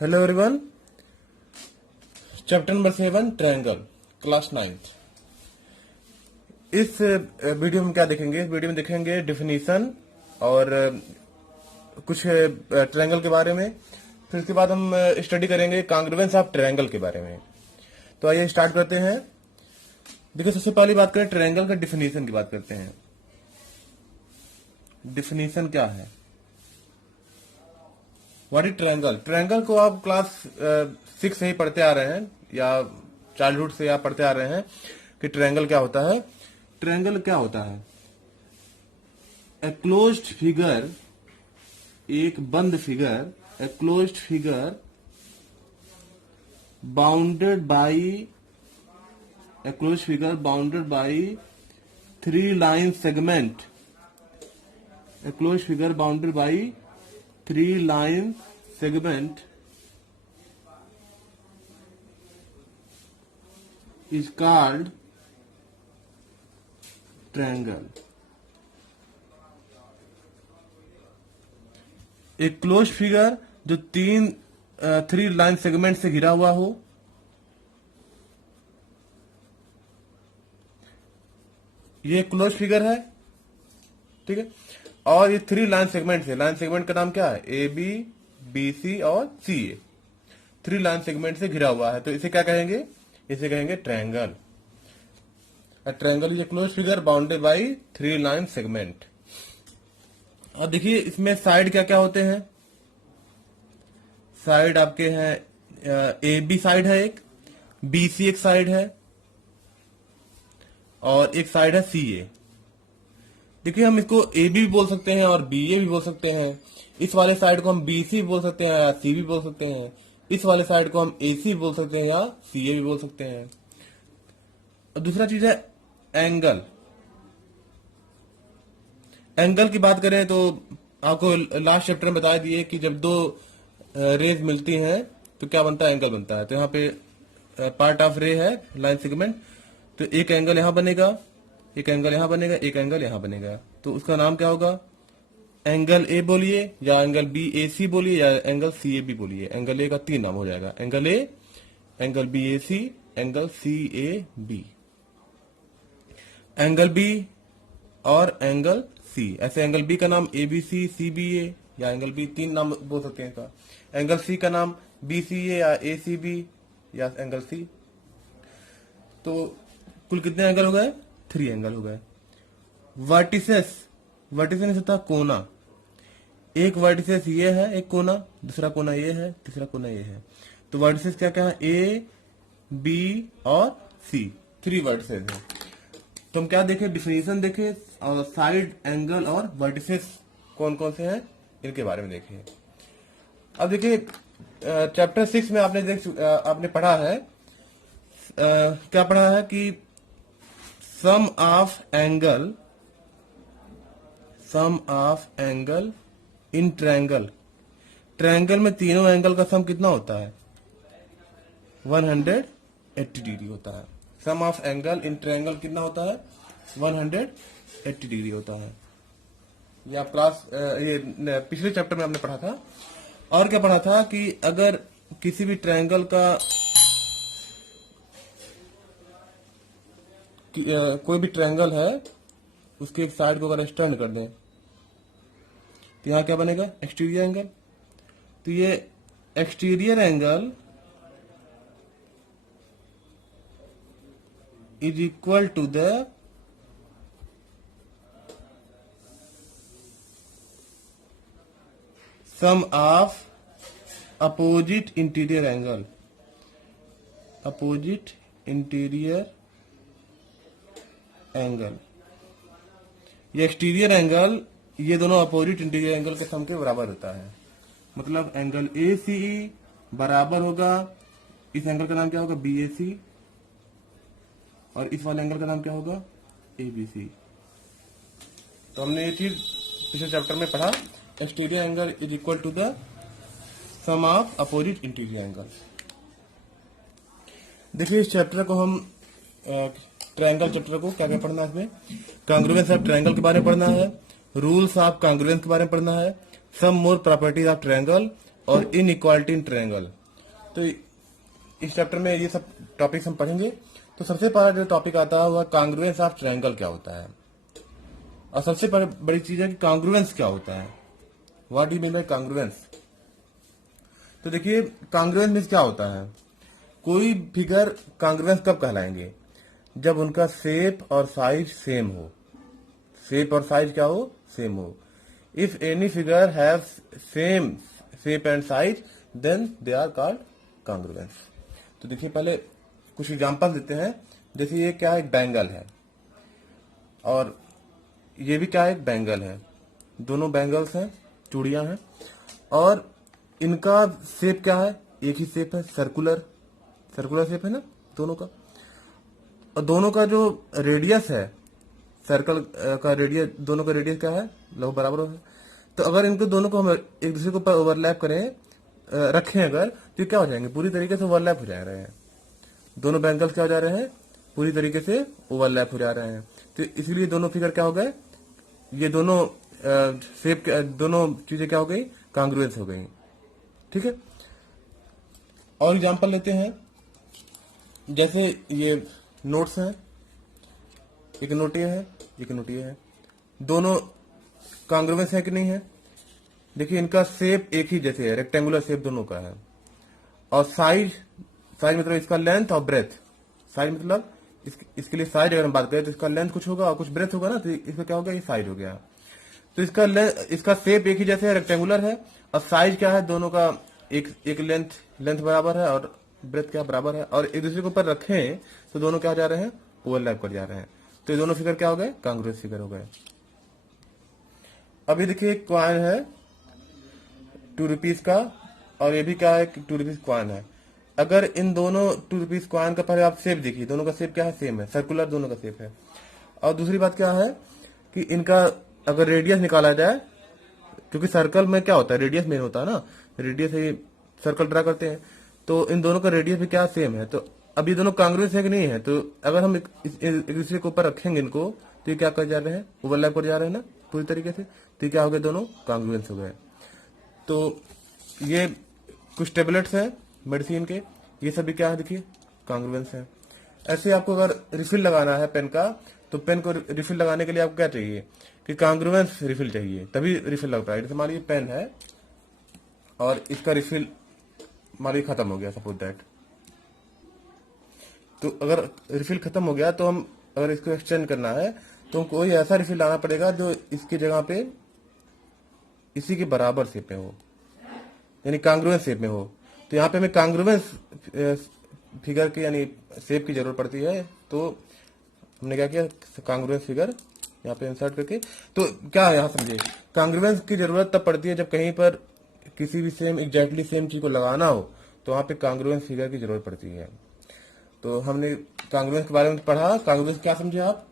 Hello everyone, chapter number 7 triangle, class 9th। इस video में क्या देखेंगे? इस वीडियो में देखेंगे डिफिनीशन और कुछ ट्रायंगल के बारे में। फिर उसके बाद हम स्टडी करेंगे कॉन्ग्रुएंस ऑफ ट्रायंगल के बारे में। तो आइए स्टार्ट करते हैं। देखिए, सबसे पहली बात करें ट्रायंगल का डिफिनीशन की बात करते हैं। डिफिनीशन क्या है? What is triangle? ट्रायंगल को आप क्लास 6 से ही पढ़ते आ रहे हैं या चाइल्डहुड से आप पढ़ते आ रहे हैं कि ट्रायंगल क्या होता है। ट्रायंगल क्या होता है? ए क्लोज्ड फिगर, एक बंद figure, a closed figure bounded by, a closed figure bounded by 3 line segment, a closed figure bounded by 3 line segment is called triangle। एक क्लोज फिगर जो 3 लाइन सेगमेंट से घिरा हुआ हो, ये क्लोज फिगर है, ठीक है। और ये 3 लाइन सेगमेंट है। लाइन सेगमेंट का नाम क्या है? ए बी, बी सी और सी ए। 3 लाइन सेगमेंट से घिरा हुआ है, तो इसे क्या कहेंगे? इसे कहेंगे triangle. Triangle is a close figure bounded by 3 line segment. और देखिए, इसमें साइड क्या क्या होते हैं? साइड आपके हैं, ए बी साइड है, एक बी सी एक साइड है, और एक साइड है सी ए। देखिए, हम इसको ए बी भी बोल सकते हैं और बी ए भी बोल सकते हैं। इस वाले साइड को हम बी सी भी बोल सकते हैं या सी भी बोल सकते हैं। इस वाले साइड को हम ए सी भी बोल सकते हैं या सी ए भी बोल सकते हैं। और दूसरा चीज है एंगल। एंगल की बात करें तो आपको लास्ट चैप्टर में बता दिए कि जब 2 रेज मिलती हैं तो क्या बनता है? एंगल बनता है। तो यहाँ पे पार्ट ऑफ रे है लाइन सेगमेंट, तो एक एंगल यहां बनेगा, एक एंगल यहां बनेगा, एक एंगल यहां बनेगा। तो उसका नाम क्या होगा? एंगल ए बोलिए या एंगल बी ए सी बोलिए या एंगल सी ए बी बोलिए। एंगल ए का 3 नाम हो जाएगा, angle A, angle B A C, angle C A B. Angle B और एंगल सी, ऐसे एंगल बी का नाम ए बी सी बी ए, या एंगल बी 3 नाम बोल सकते हैं इसका। एंगल सी का नाम बी सी ए या ए सी बी या एंगल सी। तो कुल कितने एंगल हो गए? 3 एंगल हो गए। वर्टिसेस, वर्टिसेस होता है कोना। एक वर्टिसेस ये है, एक कोना, दूसरा कोना ये है, तीसरा कोना ये है। तो वर्टिसेस क्या क्या है? ए बी और सी, 3 वर्टिसेस है। तो हम क्या देखें? डिफिनीशन देखें और साइड, एंगल और वर्टिसेस कौन कौन से हैं इनके बारे में देखें। अब देखिए, चैप्टर 6 में आपने पढ़ा है, क्या पढ़ा है कि sum of angle in triangle. Triangle में तीनों एंगल का सम कितना होता है? 180 डिग्री होता है। सम ऑफ एंगल इन ट्रायंगल कितना होता है? 180 डिग्री होता है। ये आप क्लास ये पिछले चैप्टर में हमने पढ़ा था। और क्या पढ़ा था कि अगर किसी भी ट्रायंगल का कोई भी ट्रायंगल है, उसके एक साइड को अगर एक्सटेंड कर दें तो यहां क्या बनेगा? Exterior angle. तो ये exterior angle is equal to the sum of opposite interior angle. Opposite interior angle, ये एक्सटीरियर एंगल, ये दोनों अपोजिट इंटीरियर एंगल के सम के बराबर होता है। मतलब एंगल ए सी ई बराबर होगा, इस एंगल का नाम क्या होगा? बी ए सी, और इस वाले एंगल का नाम क्या होगा? A B C. तो हमने ये चीज पिछले चैप्टर में पढ़ा, exterior angle is equal to the sum of opposite interior angle. देखिए, इस चैप्टर को हम ट्रायंगल चैप्टर को क्या क्या पढ़ना है? इसमें कॉन्ग्रुएंस ऑफ ट्रायंगल के बारे में पढ़ना है, रूल्स ऑफ कॉन्ग्रुएंस के बारे में पढ़ना है, सम मोर प्रॉपर्टीज ऑफ ट्रायंगल, और इनइक्वालिटी इन ट्रायंगल। तो इस चैप्टर में ये सब टॉपिक्स हम पढ़ेंगे। तो सबसे पहला जो टॉपिक आता है वह कांग्रुएंस ऑफ ट्रायंगल क्या होता है, और सबसे बड़ी चीज है कि कांग्रुएंस क्या होता है, व्हाट डू मीन बाय कांग्रुएंस। तो देखिए कांग्रुएंस मीन्स क्या होता है, कोई फिगर कांग्रुएंस कब कहलाएंगे, जब उनका शेप और साइज सेम हो। शेप और साइज क्या हो, सेम हो। If any figure have same shape and size then they are called congruence. तो देखिए पहले कुछ एग्जांपल देते हैं। जैसे ये क्या है, एक बैंगल है, और ये भी क्या है, एक बैंगल है। दोनों बैंगल्स हैं, चूड़ियां हैं, और इनका शेप क्या है, एक ही शेप है, सर्कुलर शेप है ना दोनों का। और दोनों का जो रेडियस है, सर्कल का रेडियस, दोनों का रेडियस क्या है, लगभग बराबर है। तो अगर इनको दोनों को हम एक दूसरे के ऊपर ओवरलैप करें, रखें अगर, तो क्या हो जाएंगे, पूरी तरीके से ओवरलैप हो जा रहे हैं। दोनों बैंगल्स क्या हो जा रहे हैं, पूरी तरीके से ओवरलैप हो जा रहे हैं। तो इसलिए दोनों फिगर क्या हो गए, ये दोनों शेप, दोनों चीजें क्या हो गई, कांग्रुएंस हो गई। ठीक है, और एग्जांपल लेते हैं। जैसे ये नोट्स हैं, एक नोट ये है, एक नोट ये है, दोनों कांग्रुएंस है कि नहीं है। देखिए इनका शेप एक ही जैसे है, रेक्टेंगुलर शेप दोनों का है। और साइज मतलब इसका लेंथ और ब्रेथ। साइज मतलब इसके लिए साइज अगर हम बात करें तो इसका लेंथ कुछ होगा और कुछ ब्रेथ होगा ना, तो इसका क्या होगा, ये साइज हो गया। तो इसका शेप एक ही जैसे है, रेक्टेंगुलर है, और साइज क्या है, दोनों का एक लेंथ बराबर है और ब्रेथ क्या बराबर है, और एक दूसरे के ऊपर रखें तो दोनों क्या हो जा रहे हैं, ओवरलैप कर जा रहे हैं। तो ये दोनों फिगर क्या हो गए, कांग्रुएंस फिगर हो गए। अभी देखिए एक कॉइन है 2 रुपीज का, और ये भी क्या है, 2 रुपीज कॉइन है। अगर इन दोनों 2 रुपीज कॉइन का पहले आप शेप देखिए, दोनों का शेप क्या है, सेम है, सर्कुलर दोनों का शेप है। और दूसरी बात क्या है कि इनका अगर रेडियस निकाला जाए, क्योंकि सर्कल में क्या होता है, रेडियस मेन होता है ना, रेडियस से सर्कल ड्रा करते हैं। तो इन दोनों का रेडियस भी क्या सेम है। तो अब ये दोनों कांग्रुएंस है कि नहीं है। तो अगर हम एक दूसरे के ऊपर रखेंगे इनको, तो ये क्या कर जा रहे हैं, ओवरलैप कर जा रहे हैं ना पूरी तरीके से। तो ये क्या हो गए, दोनों कांग्रुएंस हो गए। तो ये कुछ टेबलेट्स हैं मेडिसिन के, ये सभी क्या है, देखिए कांग्रुएंस है। ऐसे आपको अगर रिफिल लगाना है पेन का, तो पेन को रिफिल लगाने के लिए आपको क्या चाहिए, कि कांग्रुएंस रिफिल चाहिए, तभी रिफिल लग पाएगा। जैसे मान लीजिए पेन है और इसका रिफिल मान लीजिए खत्म हो गया, सपोज दैट। तो अगर रिफिल खत्म हो गया, तो हम अगर इसको एक्सचेंज करना है तो हमको कोई ऐसा रिफिल लाना पड़ेगा जो इसकी जगह पे इसी के बराबर शेप में हो, यानी कांग्रुएंस शेप में हो। तो यहाँ पे हमें कांग्रुएंस फिगर की यानी शेप की जरूरत पड़ती है। तो हमने क्या किया, कांग्रुएंस फिगर यहाँ पे इंसर्ट करके। तो क्या है, यहाँ समझिए, कांग्रुएंस की जरूरत तब पड़ती है जब कहीं पर किसी भी सेम एग्जैक्टली सेम चीज को लगाना हो, तो वहां पे कांग्रुएंस फिगर की जरूरत पड़ती है। तो हमने कांग्रुएंस के बारे में पढ़ा। कांग्रुएंस क्या समझे आप,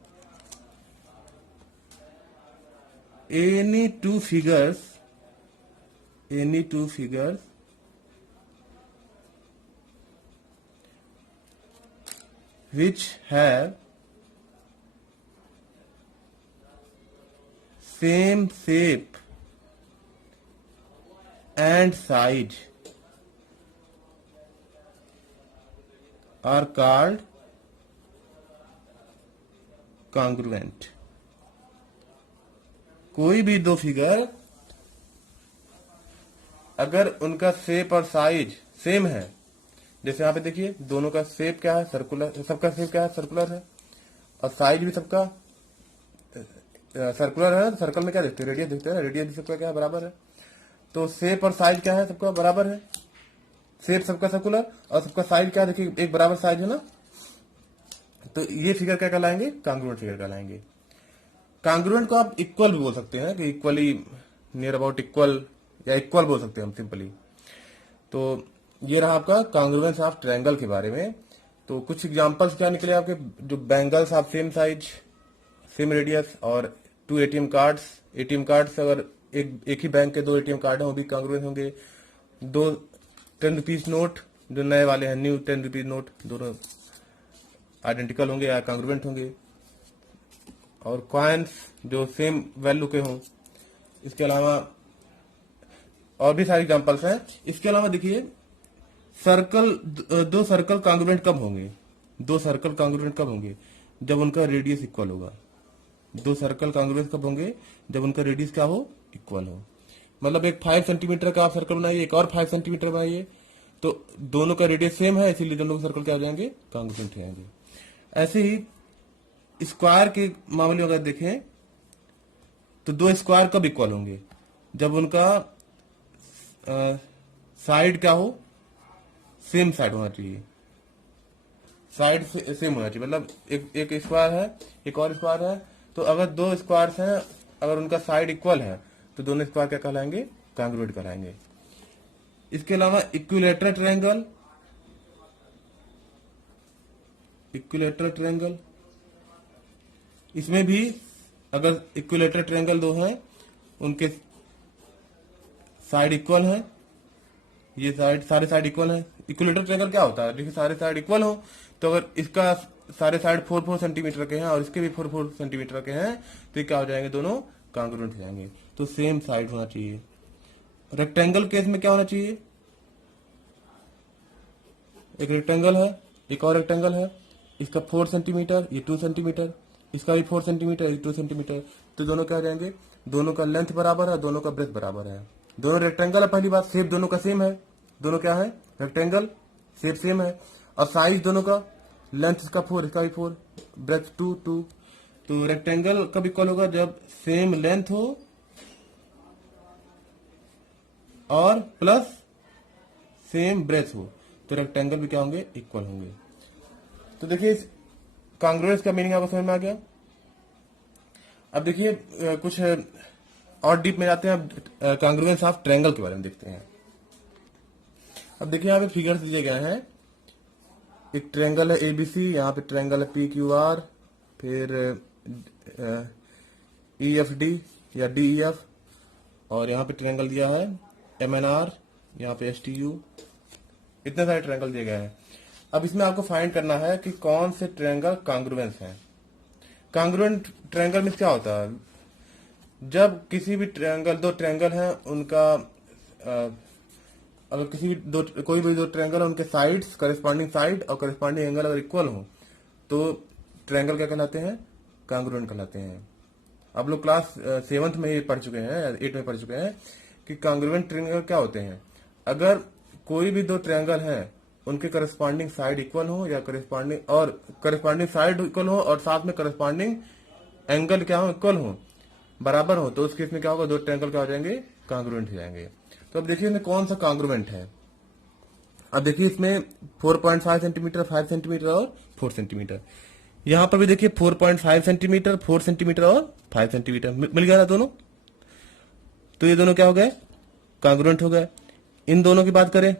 any two figures which have same shape and size are called congruent। कोई भी दो फिगर अगर उनका शेप और साइज सेम है, जैसे यहाँ पे देखिए दोनों का शेप क्या है, सर्कुलर, सबका शेप क्या है, सर्कुलर है, और साइज भी सबका सर्कुलर है। तो सर्कल में क्या देखते हैं, रेडियस देखते हैं, रेडियस भी सबका क्या है, बराबर है। तो शेप और साइज क्या है, सबका बराबर है। शेप सबका सर्कुलर और सबका साइज क्या, देखिए एक बराबर साइज है ना। तो ये फिगर क्या कहलाएंगे, कांग्रुएंट फिगर कहलाएंगे। कांग्रुएंट को आप इक्वल भी बोल सकते हैं, कि इक्वली नियर अबाउट इक्वल, या इक्वल बोल सकते हैं हम सिंपली। तो ये रहा आपका कांग्रुएंस ऑफ ट्रायंगल के बारे में। तो कुछ एग्जांपल्स क्या निकले आपके, जो bangles of same size, same radius, और 2 एटीएम कार्ड्स। एटीएम कार्ड्स अगर एक ही बैंक के 2 एटीएम कार्ड हैं, वो भी कांग्रुएंस होंगे। 2 10 रुपीज नोट जो नए वाले हैं, न्यू 10 रुपीज नोट, दोनों आइडेंटिकल होंगे या कांग्रुएंट होंगे। और कॉइन्स जो सेम वैल्यू के हों। इसके अलावा और भी सारे एग्जांपल्स हैं। इसके अलावा देखिए सर्कल, दो सर्कल कांग्रुएंट कब होंगे, दो सर्कल कांग्रुएंट कब होंगे, जब उनका रेडियस इक्वल होगा। दो सर्कल कांग्रुएंट कब होंगे, जब उनका रेडियस क्या हो, इक्वल हो। मतलब एक 5 सेंटीमीटर का आप सर्कल बनाइए, एक और 5 सेंटीमीटर बनाइए, तो दोनों का रेडियस सेम है, इसीलिए दोनों सर्कल क्या हो जाएंगे, कांग्रुएंट हो जाएंगे। ऐसे ही स्क्वायर के मामले में अगर देखें तो दो स्क्वायर कब इक्वल होंगे, जब उनका साइड क्या हो, सेम साइड होना चाहिए, साइड सेम होना चाहिए। मतलब एक स्क्वायर है, एक और स्क्वायर है, तो अगर दो स्क्वायर्स हैं, अगर उनका साइड इक्वल है तो दोनों स्क्वायर क्या कहलाएंगे, कांग्रुएंट कहलाएंगे। इसके अलावा इक्विलेटरल ट्रायंगल, इक्विलेटरल ट्रायंगल, इसमें भी अगर इक्विलेटरल ट्रायंगल दो हैं, उनके साइड इक्वल है, ये साइड, सारे साइड इक्वल है। इक्विलेटरल ट्रायंगल क्या होता है, देखिए सारे साइड इक्वल हो, तो अगर इसका सारे साइड 4-4 सेंटीमीटर के हैं और इसके भी 4-4 सेंटीमीटर के हैं, तो ये क्या हो जाएंगे, दोनों कांग्रुएंट हो जाएंगे। तो सेम साइड होना चाहिए। रेक्टेंगल केस में क्या होना चाहिए, एक रेक्टेंगल है, एक और रेक्टेंगल है, इसका 4 सेंटीमीटर, ये 2 सेंटीमीटर, इसका भी 4 सेंटीमीटर, ये 2 सेंटीमीटर, तो दोनों क्या हो जाएंगे, दोनों का लेंथ बराबर है, दोनों का ब्रेथ बराबर है। दोनों रेक्टेंगल है, पहली बात, शेप दोनों का सेम है, दोनों क्या है, रेक्टेंगल, शेप सेम है, और साइज दोनों का, लेंथ इसका 4, इसका भी 4, ब्रेथ 2। तो रेक्टेंगल कब इक्वल होगा, जब सेम लेंथ हो और प्लस सेम ब्रेथ हो, तो रेक्टेंगल भी क्या होंगे, इक्वल होंगे। तो देखिए कांग्रुएंस का मीनिंग आपको समझ में आ गया। अब देखिए कुछ और डीप में जाते हैं। अब कांग्रुएंस ऑफ ट्रायंगल के बारे में देखते हैं। अब देखिए यहाँ पे फिगर्स दिए गए हैं। एक ट्रायंगल है एबीसी, यहाँ पे ट्रायंगल है पीक्यूआर, फिर ईएफडी या डीईएफ, और यहाँ पे ट्रायंगल दिया है एमएनआर, यहाँ पे एसटीयू। इतने सारे ट्रायंगल दिए गए हैं। अब इसमें आपको फाइंड करना है कि कौन से ट्रायंगल कांग्रुएंस हैं। कांग्रुएंट ट्रायंगल में क्या होता है, जब किसी भी ट्रायंगल, दो ट्रायंगल हैं, उनका अगर किसी भी कोई भी दो ट्रायंगल है, उनके साइड्स, करस्पॉन्डिंग साइड और करस्पॉन्डिंग एंगल अगर इक्वल हो, तो ट्रायंगल क्या कहलाते हैं, कांग्रुएंट कहलाते हैं। आप लोग क्लास 7th में ही पढ़ चुके हैं, 8 में पढ़ चुके हैं कि कांग्रुएंट ट्रायंगल क्या होते हैं। अगर कोई भी दो ट्रायंगल हैं, उनके करस्पॉन्डिंग साइड इक्वल हो, या करस्पॉन्डिंग साइड इक्वल हो और साथ में करस्पॉन्डिंग एंगल क्या हो, इक्वल हो, बराबर हो, तो उस केस में क्या होगा, दो ट्रायंगल क्या हो जाएंगे, कांग्रुएंट हो जाएंगे। तो अब देखिए इसमें कौन सा कांग्रुएंट है। अब देखिए इसमें 4.5 सेंटीमीटर, 5 सेंटीमीटर और 4 सेंटीमीटर। यहां पर भी देखिए 4.5 सेंटीमीटर, 4 सेंटीमीटर और 5 सेंटीमीटर मिल गया ना दोनों, तो ये दोनों क्या हो गए, कांग्रुएंट हो गए। इन दोनों की बात करें,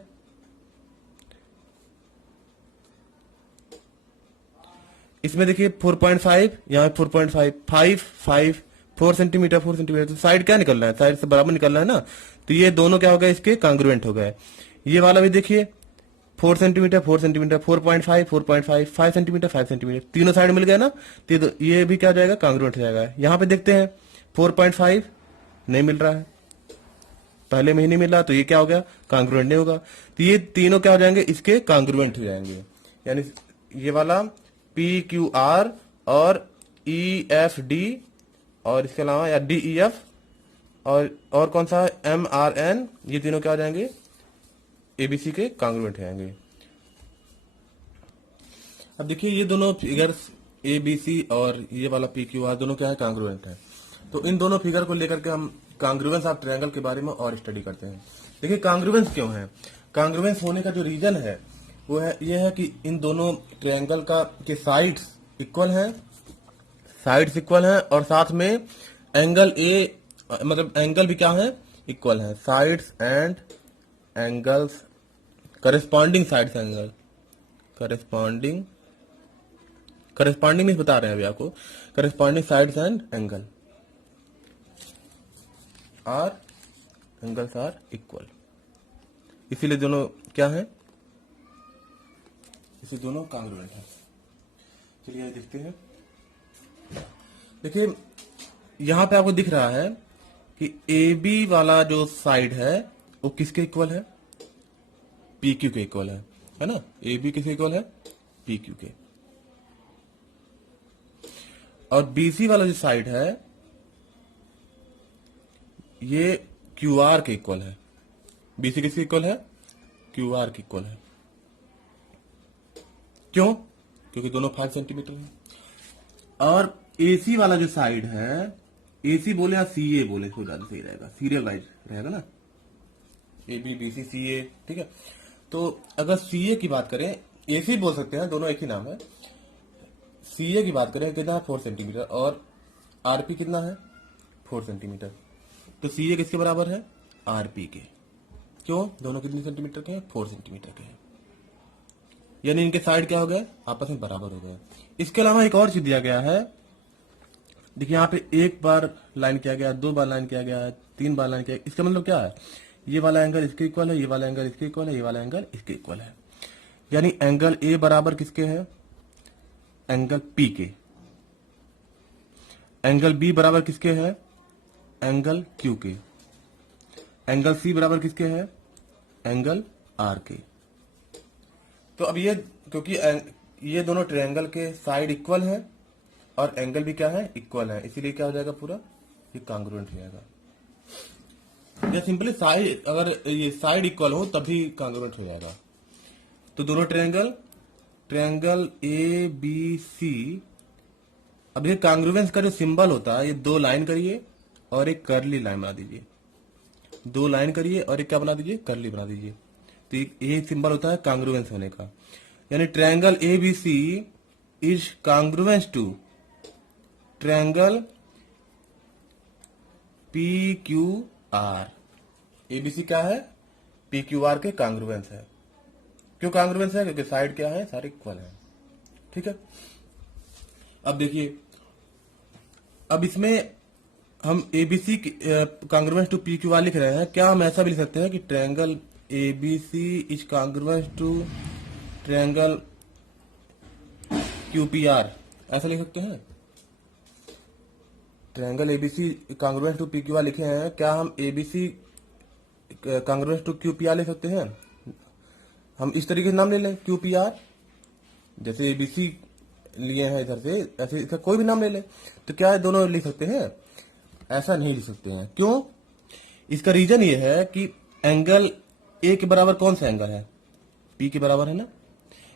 इसमें देखिए 4.5, यहाँ 4.5, 5, 4 सेंटीमीटर, 4 सेंटीमीटर, तो साइड क्या निकल रहा है, साइड से बराबर निकल रहा है ना, तो ये दोनों क्या हो गए, इसके कांग्रुएंट हो गए। ये वाला भी देखिए 4 सेंटीमीटर, 4 सेंटीमीटर, 4.5, 4.5, 5 सेंटीमीटर, 5 सेंटीमीटर, तीनों साइड मिल गया ना, तो ये भी क्या हो जाएगा, कांग्रुएंट हो जाएगा। यहाँ पे देखते हैं 4.5 नहीं मिल रहा है, पहले में ही नहीं मिल रहा, तो ये क्या हो गया, कांग्रुएंट नहीं होगा। तो ये तीनों क्या हो जाएंगे, इसके कांग्रुएंट हो जाएंगे। यानी ये वाला पी क्यू आर और ई एफ डी, और इसके अलावा या डी ई एफ, और कौन सा एम आर एन, ये तीनों क्या हो जाएंगे, एबीसी के कांग्रुएंट हो जाएंगे। अब देखिए ये दोनों फिगर्स एबीसी और ये वाला पी क्यू आर दोनों क्या है, कांग्रुएंट है। तो इन दोनों फिगर को लेकर के हम कांग्रुएंस ऑफ ट्रायंगल के बारे में और स्टडी करते हैं। देखिए कांग्रुएंस क्यों है, कांग्रुएंस होने का जो रीजन है वो है, ये है कि इन दोनों ट्रायंगल का के साइड्स इक्वल हैं, साइड्स इक्वल हैं, और साथ में एंगल ए, मतलब एंगल भी क्या है, इक्वल है। Sides and angles, corresponding sides angle, corresponding नहीं बता रहे हैं अभी आपको, corresponding sides and angles are equal, इसीलिए दोनों क्या है, इसे दोनों कांग्रुएंट है। चलिए देखते हैं। देखिए यहां पे आपको दिख रहा है कि ए बी वाला जो साइड है वो किसके इक्वल है? पी क्यू के इक्वल है ना? ए बी किसके इक्वल है? पी क्यू के। और बीसी वाला जो साइड है ये क्यू आर के इक्वल है। बीसी किसके इक्वल है? क्यू आर के इक्वल है। क्यों? क्योंकि दोनों 5 सेंटीमीटर है। और एसी वाला जो साइड है, एसी बोले या सी ए बोले तो ज्यादा सही रहेगा, सीरियल वाइज रहेगा ना, ए बी बी सी सी ए, ठीक है। तो अगर सी ए की बात करें, एसी बोल सकते हैं, दोनों एक ही नाम है। सी ए की बात करें कितना है? 4 सेंटीमीटर। और आरपी कितना है? 4 सेंटीमीटर। तो सी ए किसके बराबर है? आरपी के। क्यों? दोनों कितने सेंटीमीटर के हैं? 4 सेंटीमीटर के हैं। यानी इनके साइड क्या हो गए? आपस में बराबर हो गए। इसके अलावा एक और चीज दिया गया है, देखिए यहाँ पे एक बार लाइन किया गया, 2 बार लाइन किया गया, 3 बार लाइन किया गया। इसका मतलब क्या है? ये वाला एंगल इसके इक्वल है, ये वाला एंगल इसके इक्वल है, ये वाला एंगल इसके इक्वल है। यानी एंगल ए बराबर किसके है? एंगल पी के। एंगल बी बराबर किसके है? एंगल क्यू के। एंगल सी बराबर किसके है? एंगल आर के। तो अब ये, क्योंकि ये दोनों ट्रायंगल के साइड इक्वल है और एंगल भी क्या है? इक्वल है, इसीलिए क्या हो जाएगा? पूरा ये कांग्रुएंट हो जाएगा। या सिंपली साइड, अगर ये साइड इक्वल हो तभी कांग्रुएंट हो जाएगा। तो दोनों ट्रायंगल ए बी सी, अब ये कांग्रुएंस का जो सिंबल होता है, ये 2 लाइन करिए और एक कर्ली लाइन बना दीजिए। 2 लाइन करिए और एक क्या बना दीजिए? कर्ली बना दीजिए। तो ये सिंबल होता है कांग्रुएंस होने का। यानी triangle A B C is congruence to triangle P Q R. ABC क्या है? पी क्यू आर के कांग्रुएंस है। क्यों कांग्रुएंस है? क्योंकि साइड क्या है? सारे इक्वल है, ठीक है। अब देखिए, अब इसमें हम ABC congruence to P Q R लिख रहे हैं। क्या हम ऐसा भी लिख सकते हैं कि triangle ABC is congruence to triangle QPR, ऐसा लिख सकते हैं? Triangle ABC congruence to PQR लिखे हैं, क्या हम एबीसी कांग्रुएंस टू क्यूपीआर लिख सकते हैं? हम इस तरीके से नाम ले लें, क्यूपीआर, जैसे एबीसी लिए हैं इधर से, ऐसे इसका कोई भी नाम ले लें। तो क्या ये दोनों लिख सकते हैं? ऐसा नहीं लिख सकते हैं। क्यों? इसका रीजन ये है कि एंगल ए के बराबर कौन सा एंगल है? पी के बराबर है ना।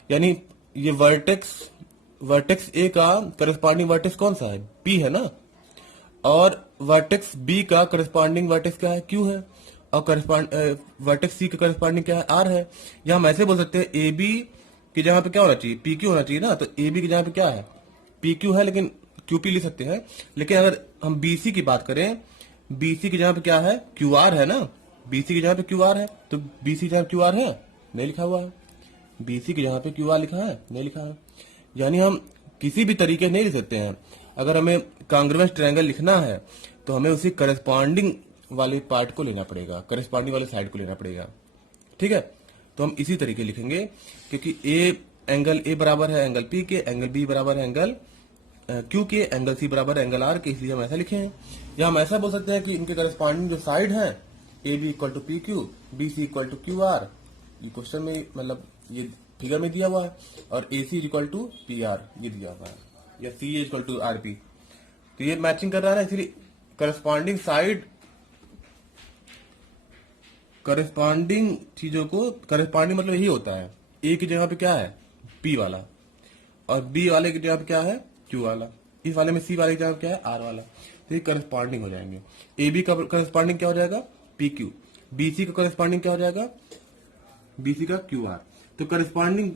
यानी ये वर्टेक्स ए का करस्पॉन्डिंग वर्टेक्स कौन सा है? पी है ना। और वर्टेक्स बी का करस्पॉन्डिंग वर्टेक्स क्या है? क्यू है। और वर्टेक्स सी का करस्पॉन्डिंग क्या है? आर है। या हम ऐसे बोल सकते हैं, ए बी की जगह पे क्या होना चाहिए? पी क्यू होना चाहिए ना। तो ए बी की जगह पे क्या है? पी क्यू है, लेकिन क्यू पी लिख सकते हैं। लेकिन अगर हम बीसी की बात करें, बीसी की जगह पे क्या है? क्यू आर है ना। बीसी की जगह पे क्यू आर है, तो बीसी की जगह क्यू आर है, नहीं लिखा हुआ है। बीसी की जगह पे क्यू आर लिखा है, नहीं लिखा है। यानी हम किसी भी तरीके नहीं लिख सकते हैं। अगर हमें कांग्रुएंस ट्रायंगल लिखना है तो हमें उसी करस्पॉन्डिंग वाले पार्ट को लेना पड़ेगा, करस्पॉन्डिंग वाले साइड को लेना पड़ेगा, ठीक है। तो हम इसी तरीके लिखेंगे, क्योंकि एंगल ए बराबर है एंगल पी के, एंगल बी बराबर है एंगल क्यू के, एंगल सी बराबर है एंगल आर के, इसलिए हम ऐसा लिखे हैं। या हम ऐसा बोल सकते हैं कि इनके करस्पॉन्डिंग जो साइड है, A B equal to P Q, B C equal to Q R, ये क्वेश्चन में मतलब ये फिगर में दिया हुआ है। और A C equal to P R ये दिया हुआ है, या C equal to R P. तो ये मैचिंग कर रहा है ना, इसलिए करस्पॉन्डिंग साइड, करस्पॉन्डिंग चीजों को, करस्पॉन्डिंग मतलब यही होता है, ए की जगह पे क्या है? पी वाला, और बी वाले की जगह पे क्या है? क्यू वाला। इस वाले में सी वाले की जगह पे क्या है? आर वाला। तो ये करस्पॉन्डिंग हो जाएंगे। ए बी का करस्पॉन्डिंग क्या हो जाएगा? P Q. बीसी का करस्पॉन्डिंग क्या हो जाएगा? बीसी का क्यू आर। तो करस्पॉन्डिंग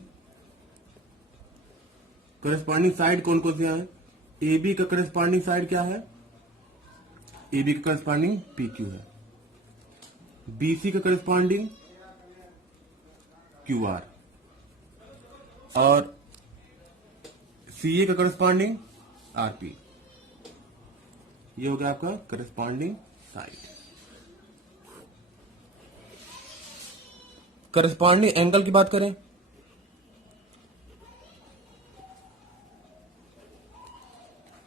साइड कौन कौन से हैं? ए बी का करस्पॉन्डिंग साइड क्या है? ए बी का करस्पॉन्डिंग पी क्यू है। बीसी का करस्पॉन्डिंग क्यू आर, और सीए का करस्पॉन्डिंग आरपी। ये हो गया आपका करस्पॉन्डिंग साइड। करस्पॉन्डिंग एंगल की बात करें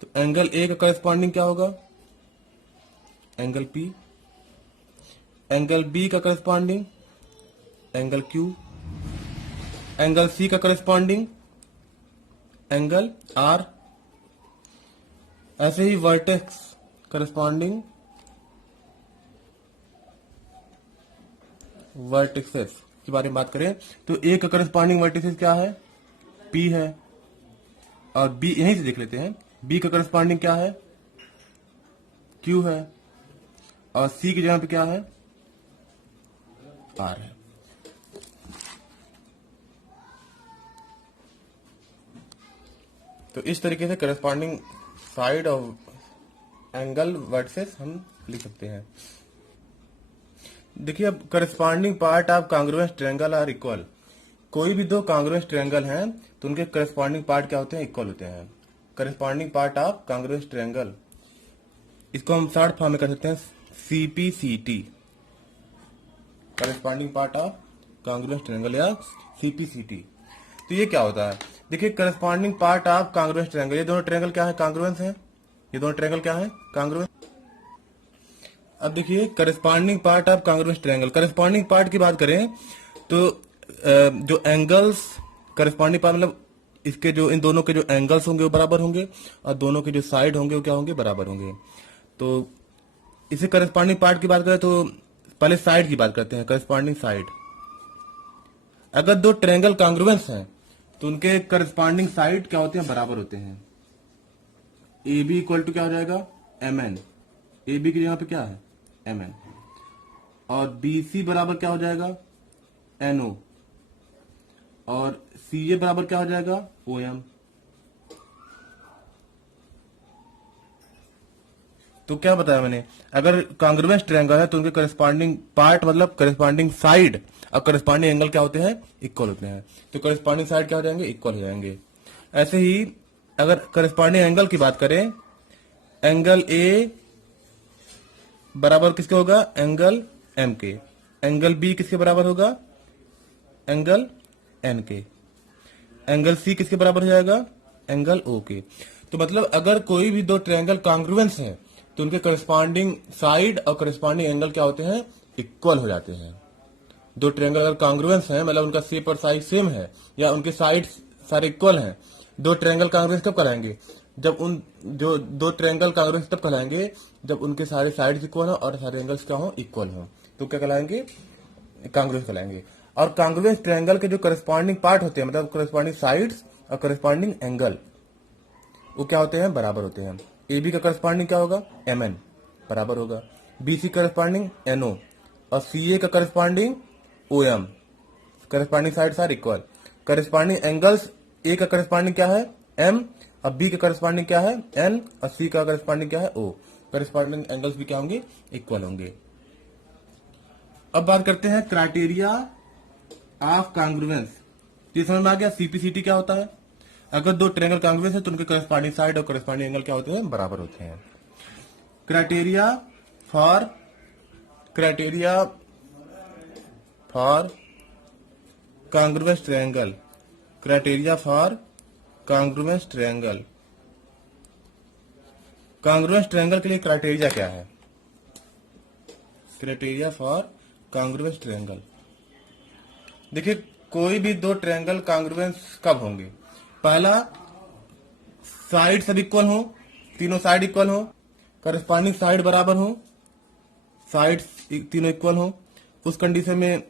तो एंगल ए का करस्पॉन्डिंग क्या होगा? Angle P. एंगल बी का corresponding angle Q, angle C का करस्पॉन्डिंग एंगल आर, ऐसे ही वर्टेक्स करस्पॉन्डिंग वर्टिसेस के बारे में बात करें तो ए का करस्पॉन्डिंग वर्टिसेस क्या है, पी है, और बी यहीं से देख लेते हैं, बी का करस्पॉन्डिंग क्या है, क्यू है, और सी की जगह पे क्या है, आर है। तो इस तरीके से corresponding side of angle vertices हम लिख सकते हैं। देखिए अब corresponding part of congruence triangle are equal. कोई भी दो कांग्रुएंस ट्रायंगल हैं तो उनके करस्पॉन्डिंग पार्ट क्या होते हैं, इक्वल होते हैं। Corresponding part of congruence triangle, इसको हम शॉर्ट फॉर्म में कर सकते हैं CPCT, corresponding part of congruence triangle या सीपीसीटी। तो ये क्या होता है, देखिए corresponding part of congruence triangle, ये दोनों ट्रायंगल क्या है, कांग्रुएंस है, ये दोनों ट्रायंगल क्या है, कांग्रुएंस। अब देखिए corresponding part of congruence triangle, corresponding part की बात करें तो जो एंगल्स करस्पॉन्डिंग पार्ट मतलब इसके जो इन दोनों के जो एंगल्स होंगे वो बराबर होंगे और दोनों के जो साइड होंगे वो क्या होंगे, बराबर होंगे। तो इसे करस्पॉन्डिंग पार्ट की बात करें तो पहले साइड की बात करते हैं, करस्पॉन्डिंग साइड। अगर दो ट्रायंगल कांग्रुएंस हैं तो उनके करस्पॉन्डिंग साइड क्या होते हैं, बराबर होते हैं। ए बी इक्वल टू क्या हो जाएगा, एम एन, ए बी की जगह पे क्या है, एम एन, और बी सी बराबर क्या हो जाएगा, एन ओ, और सी ए बराबर क्या हो जाएगा, ओ एम। तो क्या बताया मैंने, अगर कांग्रुएंस ट्रायंगल है तो उनके करस्पॉन्डिंग पार्ट मतलब करस्पॉन्डिंग साइड और करस्पॉन्डिंग एंगल क्या होते हैं, इक्वल होते हैं। तो करस्पॉन्डिंग साइड क्या हो जाएंगे, इक्वल हो जाएंगे। ऐसे ही अगर करस्पॉन्डिंग एंगल की बात करें, एंगल ए बराबर किसके होगा, एंगल एम के, एंगल बी किसके बराबर होगा, एंगल एन के, एंगल सी किसके बराबर हो जाएगा, एंगल ओ के। तो मतलब अगर कोई भी दो ट्रायंगल कांग्रुएंस हैं तो उनके करस्पॉन्डिंग साइड और करस्पॉन्डिंग एंगल क्या होते हैं, इक्वल हो जाते हैं। दो ट्रायंगल अगर कांग्रुएंस हैं मतलब उनका शेप और साइज सेम है या उनके साइड सारे इक्वल हैं, दो ट्रायंगल कांग्रुएंस कब कहलाएंगे, जब उन जो दो ट्रायंगल कांग्रुएंस तब कहलाएंगे जब उनके सारे साइड्स इक्वल हो और सारे एंगल्स क्या हो, इक्वल हो, तो क्या कहलाएंगे, कांग्रुएंस कहलाएंगे। और कांग्रुएंस ट्रायंगल के जो करस्पॉन्डिंग पार्ट होते हैं मतलब करस्पॉन्डिंग साइड्स और करस्पॉन्डिंग एंगल वो क्या होते हैं, बराबर होते हैं। ए बी का करस्पॉन्डिंग क्या होगा, एम एन बराबर होगा, B C corresponding N O, और सी ए का corresponding O M, corresponding sides are equal. Corresponding angles, A का करस्पॉन्डिंग क्या है, एम, और बी का करस्पॉन्डिंग क्या है, एन, और सी का करस्पॉन्डिंग क्या है, ओ। करस्पॉन्डिंग एंगल्स भी क्या होंगे, इक्वल होंगे। अब बात करते हैं क्राइटेरिया ऑफ कांग्रुएंस। ये समझ में आ गया सीपीसीटी क्या होता है। अगर दो ट्रायंगल कांग्रुएंस है तो उनके करस्पॉन्डिंग साइड और करस्पॉन्डिंग एंगल क्या होते हैं, बराबर होते हैं। Criteria for congruence triangle, criteria for congruence triangle. Congruence triangle के लिए क्राइटेरिया क्या है, क्राइटेरिया फॉर कांग्रुएंस ट्रायंगल। देखिए कोई भी दो ट्रायंगल कांग्रुएंस कब होंगे, पहला साइड सब इक्वल हो, तीनों साइड इक्वल हो, करस्पॉन्डिंग साइड बराबर हो, साइड तीनों इक्वल हो, उस कंडीशन में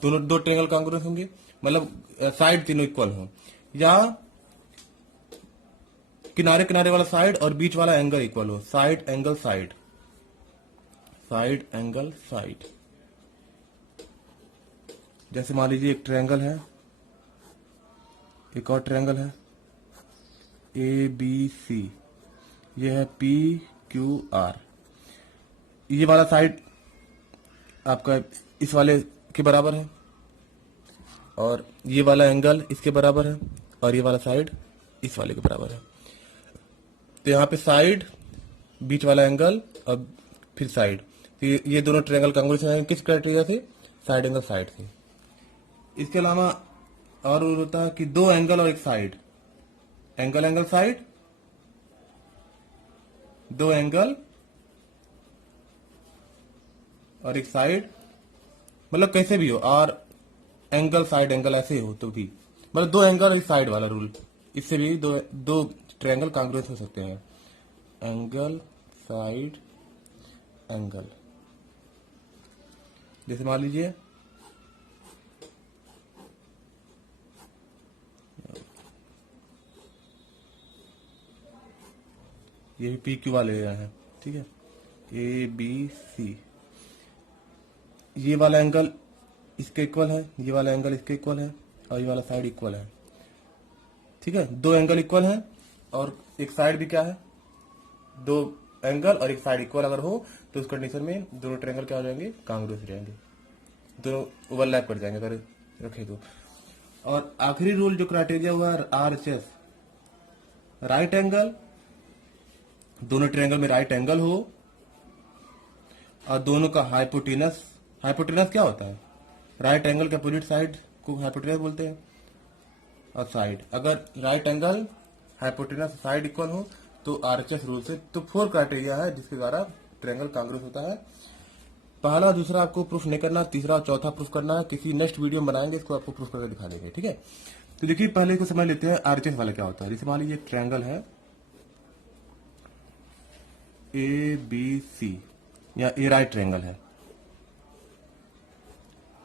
दोनों दो ट्रायंगल कांग्रुएंस होंगे, मतलब साइड तीनों इक्वल हो, या किनारे किनारे वाला साइड और बीच वाला एंगल इक्वल हो, side angle side, side angle side. जैसे मान लीजिए एक ट्रायंगल है, एक और ट्रायंगल है ए बी सी, ये है पी क्यू आर, ये वाला साइड आपका इस वाले के बराबर है और ये वाला एंगल इसके बराबर है और ये वाला साइड इस वाले के बराबर है। तो यहाँ पे साइड, बीच वाला एंगल और फिर साइड, तो ये दोनों ट्रायंगल कांग्रुएंस हैं किस क्राइटेरिया से, साइड एंगल साइड से। इसके अलावा और होता है कि दो एंगल और एक साइड, एंगल एंगल साइड, दो एंगल और एक साइड, मतलब कैसे भी हो, और एंगल साइड एंगल ऐसे हो तो भी, मतलब दो एंगल और एक साइड वाला रूल, इससे भी दो दो ट्रायंगल कांग्रुएंस हो सकते हैं। एंगल साइड एंगल, जैसे मान लीजिए ये भी पी क्यू वाले एरिया है, ठीक है, ए बी सी, ये वाला एंगल इसके इक्वल है, ये वाला एंगल इसके इक्वल है, और ये वाला साइड इक्वल है, ठीक है, दो एंगल इक्वल है, और एक साइड भी क्या है, दो एंगल और एक साइड इक्वल अगर हो तो उस कंडीशन में दोनों ट्रायंगल क्या हो जाएंगे, कांग्रुएंस हो जाएंगे, दोनों ओवरलैप कर जाएंगे अगर रखे तो। और आखिरी रूल जो क्राइटेरिया हुआ RHS, राइट एंगल, दोनों ट्रायंगल में राइट एंगल हो और दोनों का हाइपोटेनस, हाइपोटेनस क्या होता है, राइट एंगल के अपोजिट साइड को हाइपोटेनस बोलते हैं, और साइड, अगर right angle hypotenuse side equal हो तो RHS रूल से। तो 4 क्राइटेरिया है जिसके द्वारा ट्रायंगल कांग्रुएंस होता है। पहला दूसरा आपको प्रूफ नहीं करना, तीसरा और चौथा प्रूफ करना है, किसी नेक्स्ट वीडियो में बनाएंगे इसको, आपको प्रूफ करके दिखा देंगे, ठीक है। तो देखिए पहले को समझ लेते हैं RHS वाला क्या होता है। जैसे मान लीजिए ट्रायंगल है ABC, या ए राइट ट्रायंगल है,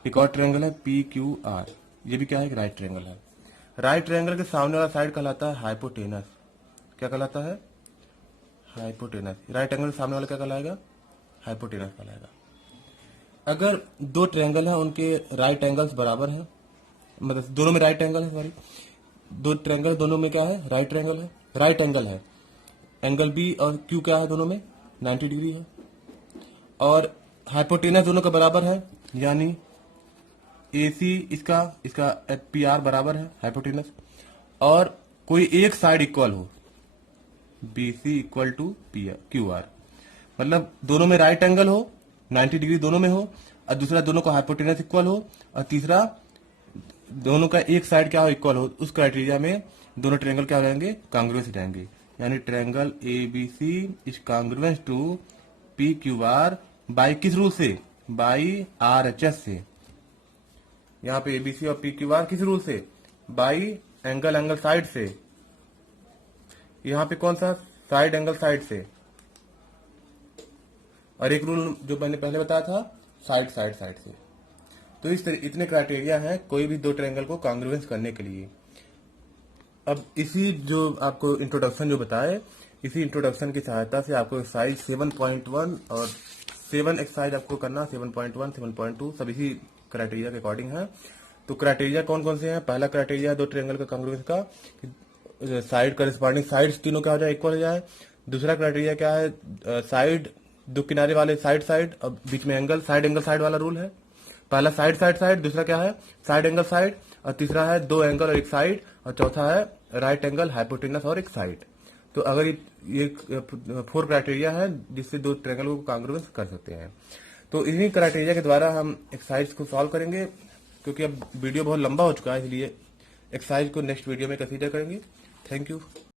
एक और ट्रायंगल है PQR, ये भी क्या है, एक राइट ट्रायंगल है। राइट ट्रायंगल के सामने वाला साइड कहलाता है हाइपोटेनस, क्या कहलाता है, हाइपोटेनस। राइट एंगल के सामने वाला क्या कहलाएगा, हाइपोटेनस कहलाएगा। अगर दो ट्रायंगल है उनके राइट एंगल्स बराबर हैं, मतलब दोनों में राइट एंगल है, सॉरी, दो ट्रायंगल दोनों में क्या है, राइट ट्रायंगल है, राइट एंगल है, एंगल बी और क्यू क्या है, दोनों में 90 डिग्री है, और हाइपोटेनस दोनों का बराबर है, यानी AC इसका इसका PR बराबर है हाइपोटेनस, और कोई एक साइड इक्वल हो, BC इक्वल टू QR, मतलब दोनों में राइट एंगल हो, 90 डिग्री दोनों में हो, और दूसरा दोनों का हाइपोटेनस इक्वल हो, और तीसरा दोनों का एक साइड क्या हो, इक्वल हो, उस क्राइटेरिया में दोनों ट्रायंगल क्या हो जाएंगे, कांग्रुएंस हो जाएंगे। यानी triangle ABC is congruence to PQR by किस रूल से, बाय RHS से। यहाँ पे ABC और PQR किस रूल से, बाय एंगल एंगल साइड से, यहाँ पे कौन सा, साइड एंगल साइड से, और एक रूल जो मैंने पहले बताया था साइड साइड साइड से। तो इस तरह इतने क्राइटेरिया हैं कोई भी दो ट्रायंगल को कांग्रुएंस करने के लिए। अब इसी जो आपको इंट्रोडक्शन जो बताए, इसी इंट्रोडक्शन की सहायता से आपको एक्सरसाइज 7.1 और 7 एक्सरसाइज आपको करना, 7.1 7.2 सब इसी क्राइटेरिया के अकॉर्डिंग है। तो क्राइटेरिया कौन कौन से हैं, पहला क्राइटेरिया दो ट्रायंगल का कांग्रुएंस का, साइड करस्पॉन्डिंग साइड्स तीनों क्या हो जाए, इक्वल हो जाए। दूसरा क्राइटेरिया क्या है, साइड दो किनारे वाले साइड साइड और बीच में एंगल, साइड एंगल साइड वाला रूल है। पहला साइड साइड साइड, दूसरा क्या है, साइड एंगल साइड, और तीसरा है दो एंगल और एक साइड, और चौथा है राइट एंगल हाइपोटेनस और एक साइड। तो अगर ये 4 क्राइटेरिया है जिससे दो ट्रायंगल को कांग्रुएंस कर सकते हैं। तो इन्हीं क्राइटेरिया के द्वारा हम एक्सरसाइज को सॉल्व करेंगे, क्योंकि अब वीडियो बहुत लंबा हो चुका है, इसलिए एक्सरसाइज को नेक्स्ट वीडियो में कंसीडर करेंगे। Thank you.